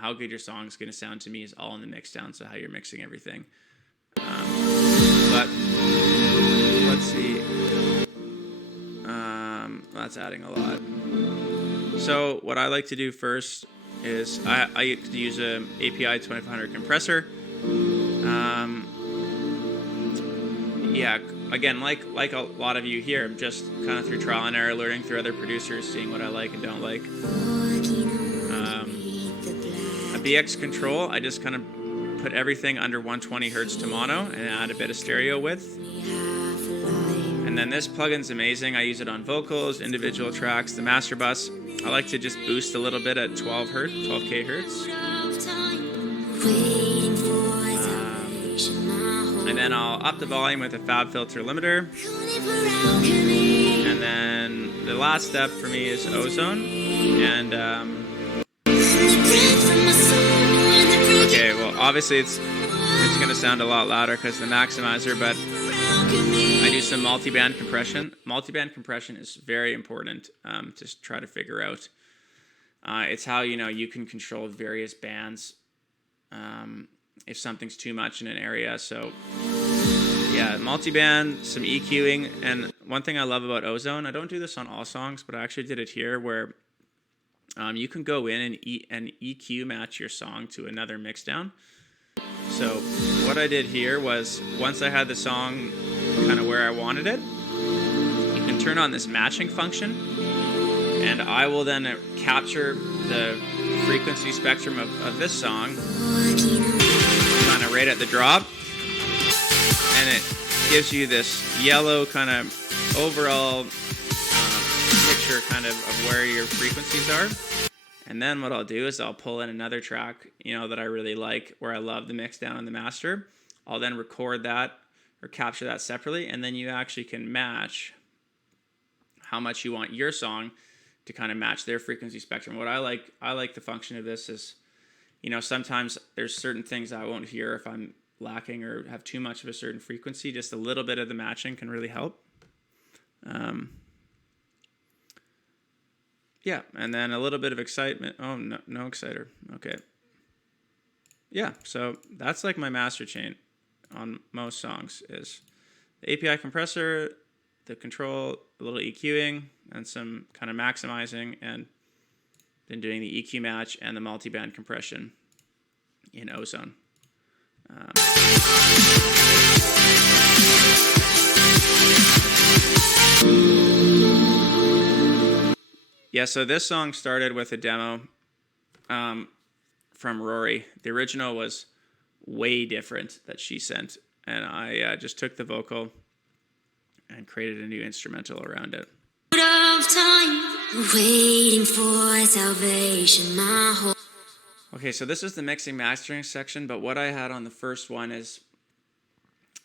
How good your song is going to sound to me is all in the mix down, so how you're mixing everything. But let's see. That's adding a lot. So what I like to do first is I use a API 2500 compressor. Yeah, again, like a lot of you here, I'm just kind of through trial and error, learning through other producers, seeing what I like and don't like. A BX control, I just kind of put everything under 120 hertz to mono and add a bit of stereo width. And then this plugin's amazing. I use it on vocals, individual tracks, the master bus. I like to just boost a little bit at 12K hertz. And then I'll up the volume with a FabFilter limiter. And then the last step for me is ozone. And okay, well obviously it's going to sound a lot louder because the maximizer, but I do some multiband compression. Multiband compression is very important to try to figure out. It's how you can control various bands if something's too much in an area. So yeah, multiband, some EQing, and one thing I love about ozone, I don't do this on all songs, but I actually did it here where you can go in and EQ match your song to another mixdown. So what I did here was, once I had the song kind of where I wanted it, you can turn on this matching function, and I will then capture the frequency spectrum of this song kind of right at the drop, and it gives you this yellow kind of overall picture kind of where your frequencies are. And then what I'll do is I'll pull in another track, that I really like, where I love the mix down and the master. I'll then record that or capture that separately, and then you actually can match how much you want your song to kind of match their frequency spectrum. What I like the function of this is, sometimes there's certain things I won't hear if I'm lacking or have too much of a certain frequency. Just a little bit of the matching can really help. Yeah, and then a little bit of excitement. Oh, no exciter. Okay. Yeah, so that's like my master chain on most songs is the API compressor, the control, a little EQing, and some kind of maximizing, and then doing the EQ match and the multiband compression in ozone. Yeah, so this song started with a demo from Rory. The original was way different that she sent, and I just took the vocal and created a new instrumental around it. Okay, so this is the mixing mastering section, but what I had on the first one is,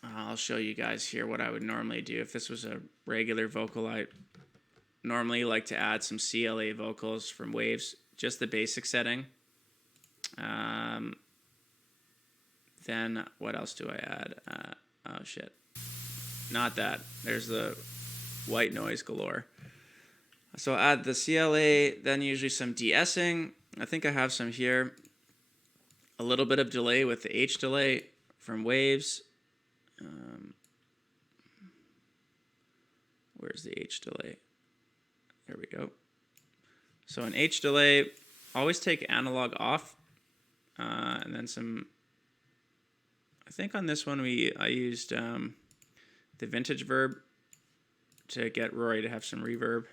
I'll show you guys here what I would normally do. If this was a regular vocal, I normally like to add some CLA vocals from Waves, just the basic setting. Then what else do I add? Oh shit, not that. There's the white noise galore. So I'll add the CLA, then usually some de-essing. I think I have some here. A little bit of delay with the H delay from Waves. Where's the H delay? There we go. So an H delay, always take analog off, and then some. I think on this one I used the vintage verb to get Rory to have some reverb.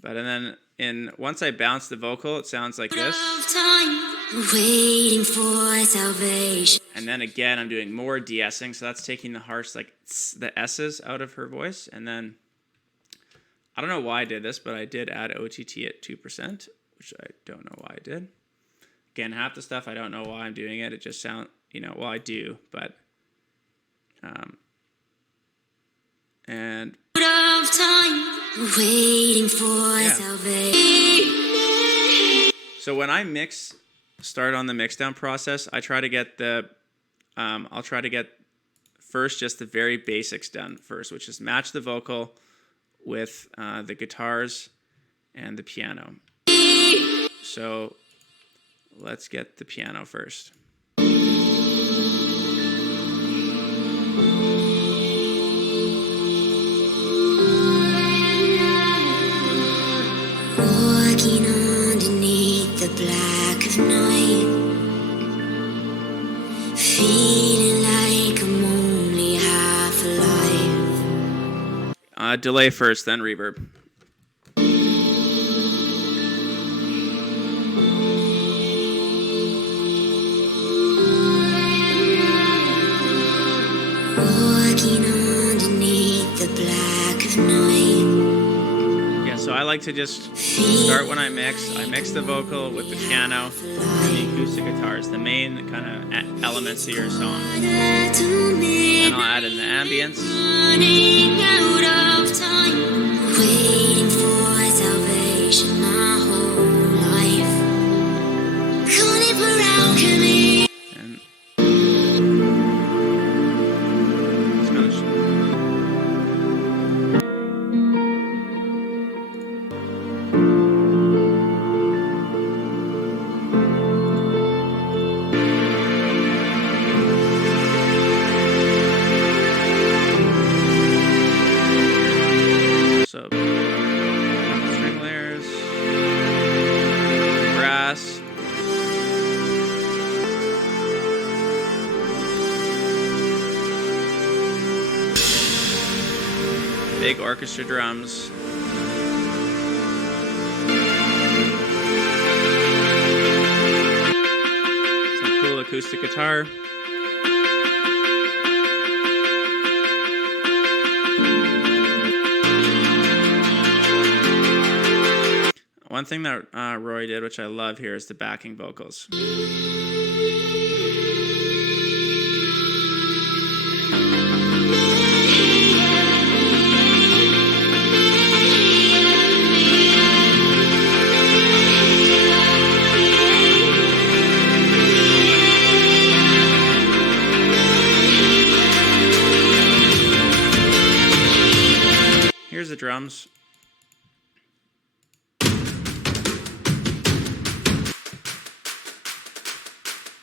But and then once I bounce the vocal, it sounds like this. Waiting for salvation. And then again, I'm doing more de-essing, so that's taking the harsh, like the S's out of her voice. And then I don't know why I did this, but I did add OTT at 2%, which I don't know why I did. Again, half the stuff I don't know why I'm doing it. It just sounds, well, I do, but and waiting for salvation. So when I start on the mixdown process, I try to get I'll try to get first just the very basics done first, which is match the vocal with the guitars and the piano. So let's get the piano first. Walking underneath the black of night, feeling like I'm only half alive. Delay first, then reverb. Walking underneath the black of night. So I like to just start when I mix the vocal with the piano and the acoustic guitars, the main kind of elements of your song. And I'll add in the ambience. Running out of time, waiting for salvation my whole life. Calling for alchemy. And it's kind of so string layers, brass. Big orchestra drums. Some cool acoustic guitar. One thing that Roy did, which I love here, is the backing vocals. Here's the drums.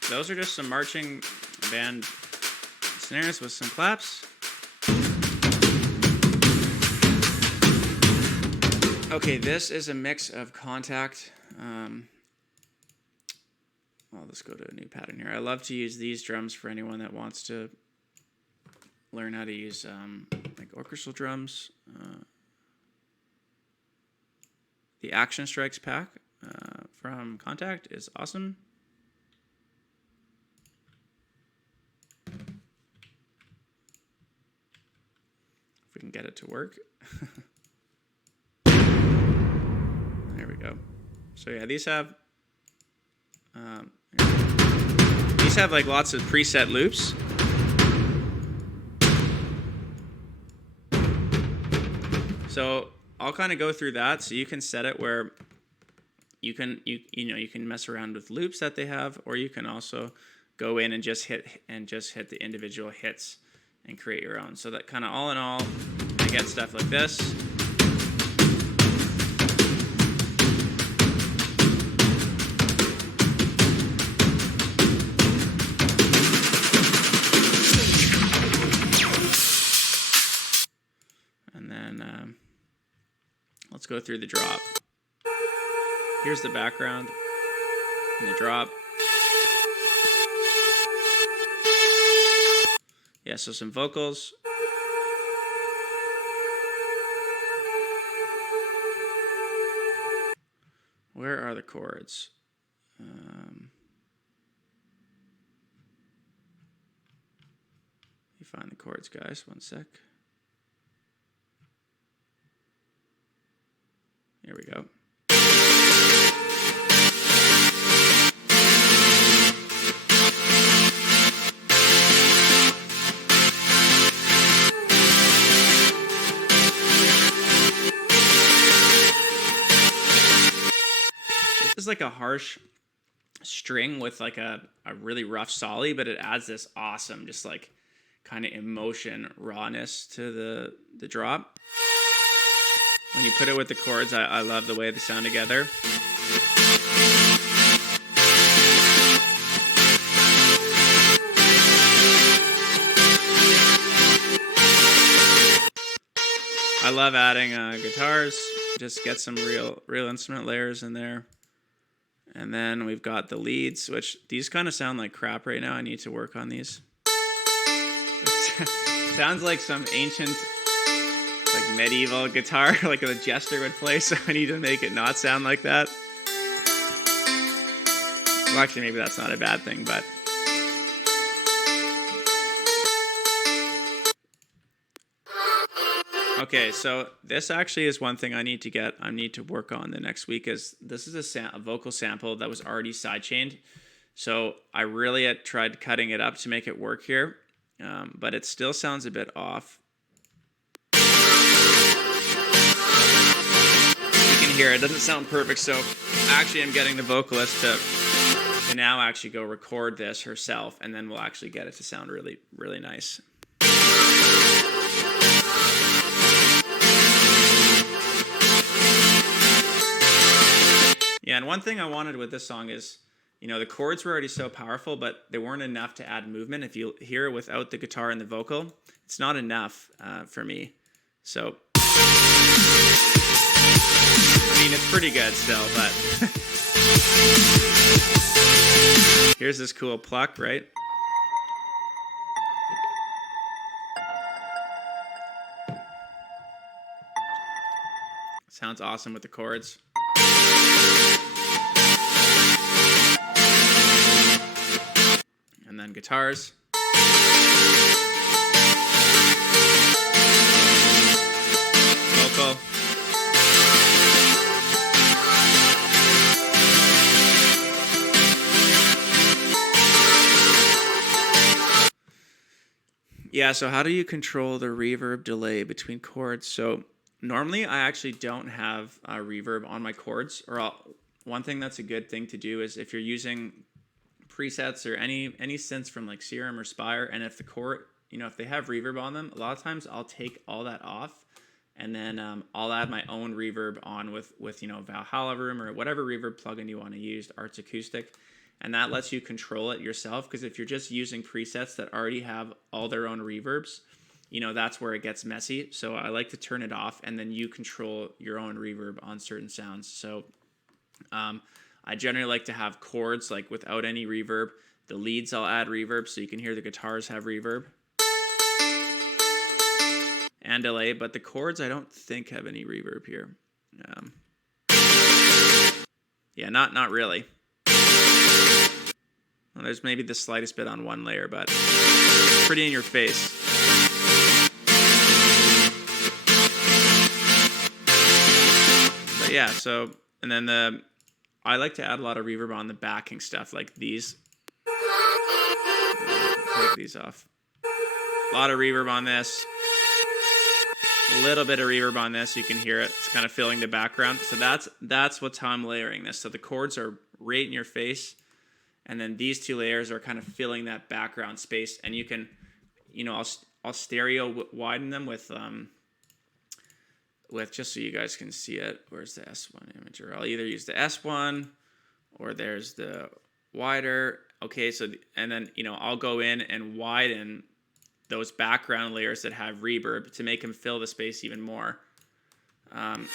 Those are just some marching band snares with some claps. Okay, this is a mix of Contact. I'll just go to a new pattern here. I love to use these drums for anyone that wants to learn how to use like orchestral drums. The Action Strikes pack from Contact is awesome. If we can get it to work. There we go. So yeah, these have like lots of preset loops. So I'll kind of go through that, so you can set it where you can mess around with loops that they have, or you can also go in and just hit the individual hits and create your own. So that kind of all in all, I get stuff like this. And then let's go through the drop. Here's the background and the drop. Yeah, so some vocals. Where are the chords? You find the chords, guys. One sec. Here we go. This is like a harsh string with like a really rough solly, but it adds this awesome, just like kind of emotion, rawness to the drop. When you put it with the chords, I love the way they sound together. I love adding guitars. Just get some real instrument layers in there. And then we've got the leads, which these kind of sound like crap right now. I need to work on these. It sounds like some ancient, like medieval guitar, like a jester would play. So I need to make it not sound like that. Well, actually, maybe that's not a bad thing, but. Okay, so this actually is one thing I need to work on the next week. Is this is a vocal sample that was already sidechained, so I really had tried cutting it up to make it work here, but it still sounds a bit off. You can hear it doesn't sound perfect, so actually I'm getting the vocalist to now actually go record this herself, and then we'll actually get it to sound really, really nice. Yeah, and one thing I wanted with this song is, the chords were already so powerful, but they weren't enough to add movement. If you hear it without the guitar and the vocal, it's not enough for me. So, I mean, it's pretty good still, but here's this cool pluck, right? Sounds awesome with the chords. And then guitars. Vocal. Yeah, so how do you control the reverb delay between chords? So normally I actually don't have a reverb on my chords, one thing that's a good thing to do is if you're using presets or any synths from like Serum or Spire, and if the chord, if they have reverb on them, a lot of times I'll take all that off, and then I'll add my own reverb on with Valhalla Room or whatever reverb plugin you want to use, Arts Acoustic, and that lets you control it yourself. Because if you're just using presets that already have all their own reverbs, that's where it gets messy. So I like to turn it off, and then you control your own reverb on certain sounds. So I generally like to have chords like without any reverb. The leads I'll add reverb so you can hear the guitars have reverb and delay, but the chords I don't think have any reverb here. Yeah, not really. Well, there's maybe the slightest bit on one layer, but pretty in your face. But yeah, so, and then I like to add a lot of reverb on the backing stuff, like these. Take these off. A lot of reverb on this. A little bit of reverb on this. You can hear it. It's kind of filling the background. So that's what's how I'm layering this. So the chords are right in your face, and then these two layers are kind of filling that background space. And you can, I'll stereo widen them with just so you guys can see it. Where's the S1 imager? I'll either use the S1 or there's the wider. Okay, so and then I'll go in and widen those background layers that have reverb to make them fill the space even more. And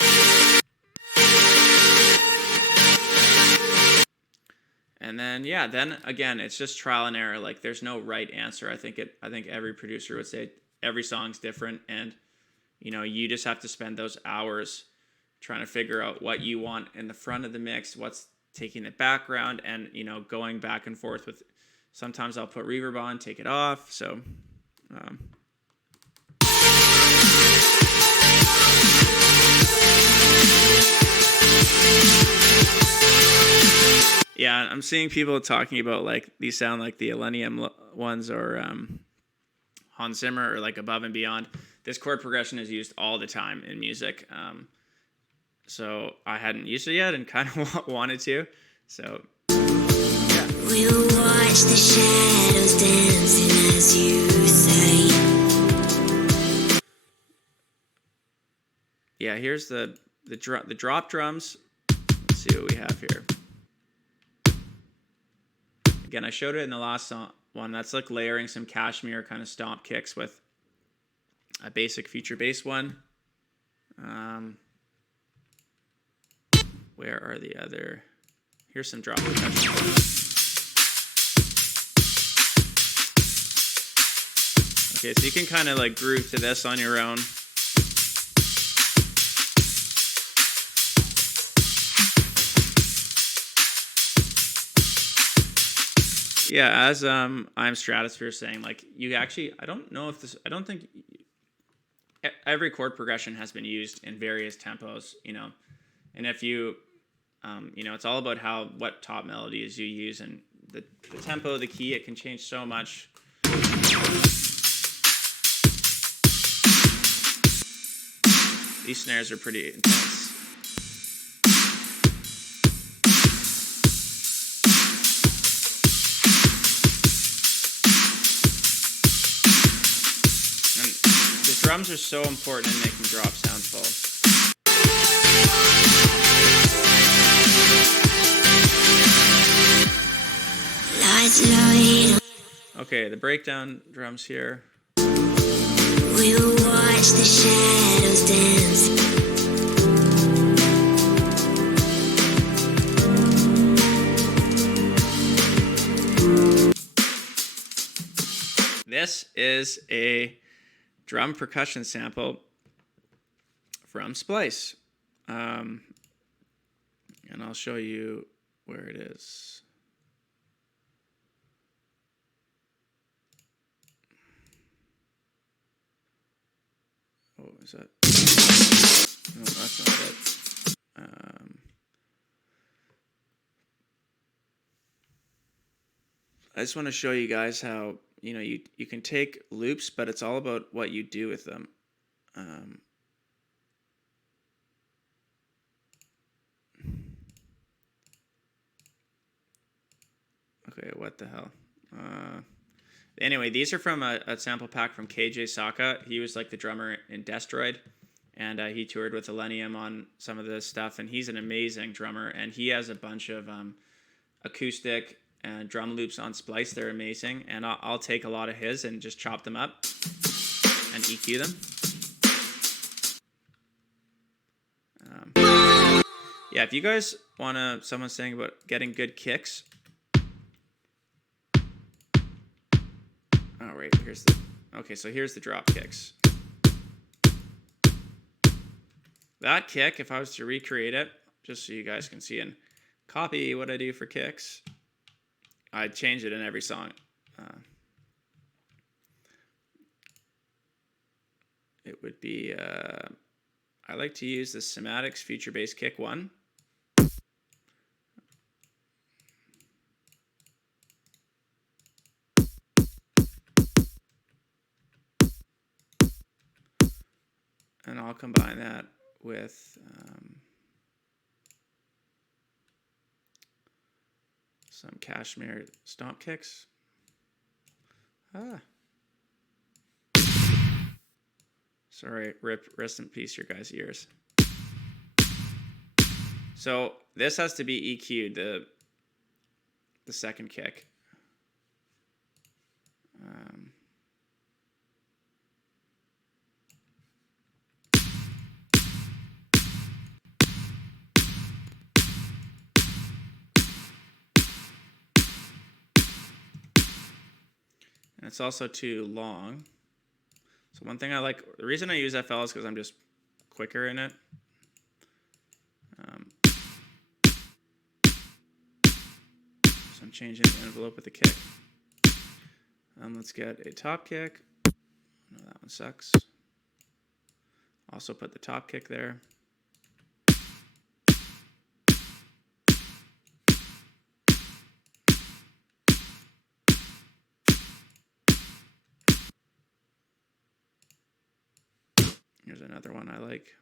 then then again, it's just trial and error. Like there's no right answer. I think every producer would say every song's different, and you just have to spend those hours trying to figure out what you want in the front of the mix, what's taking the background, and going back and forth with. Sometimes I'll put reverb on, take it off. So. Yeah, I'm seeing people talking about like these sound like the Millennium ones or Hans Zimmer or like Above and Beyond. This chord progression is used all the time in music. So I hadn't used it yet and kind of wanted to. So yeah. We'll watch the shadows dancing as you say. Yeah, here's the drop drums. Let's see what we have here. Again, I showed it in the last one. That's like layering some cashmere kind of stomp kicks with a basic feature bass one. Where are the other? Here's some drop percussion. Okay, so you can kind of like groove to this on your own. Yeah, as I'm Stratosphere saying, like you actually, I don't think every chord progression has been used in various tempos, and if you, it's all about what top melodies you use, and the tempo, the key, it can change so much. These snares are pretty intense. Drums are so important in making drop sounds full. Okay, the breakdown drums here. We'll watch the shadows dance. This is a drum percussion sample from Splice. And I'll show you where it is. Oh, is that? No, that's not it. I just want to show you guys how, you can take loops, but it's all about what you do with them. Okay, what the hell? Anyway, these are from a sample pack from KJ Saka. He was like the drummer in Destroyed, and he toured with Illenium on some of this stuff, and he's an amazing drummer, and he has a bunch of acoustic and drum loops on Splice. They're amazing, and I'll take a lot of his and just chop them up and EQ them. Yeah, if you guys want someone saying about getting good kicks. Oh, right, so here's the drop kicks. That kick, if I was to recreate it, just so you guys can see and copy what I do for kicks, I'd change it in every song. It would be, I like to use the Somatics Future Bass Kick 1. And I'll combine that with some Cashmere stomp kicks. Sorry, rest in peace, your guys' ears. So this has to be EQ'd, the second kick. And it's also too long. So one thing I like, the reason I use FL is because I'm just quicker in it. So I'm changing the envelope with the kick. Let's get a top kick. No, that one sucks. Also put the top kick there. Here's another one I like.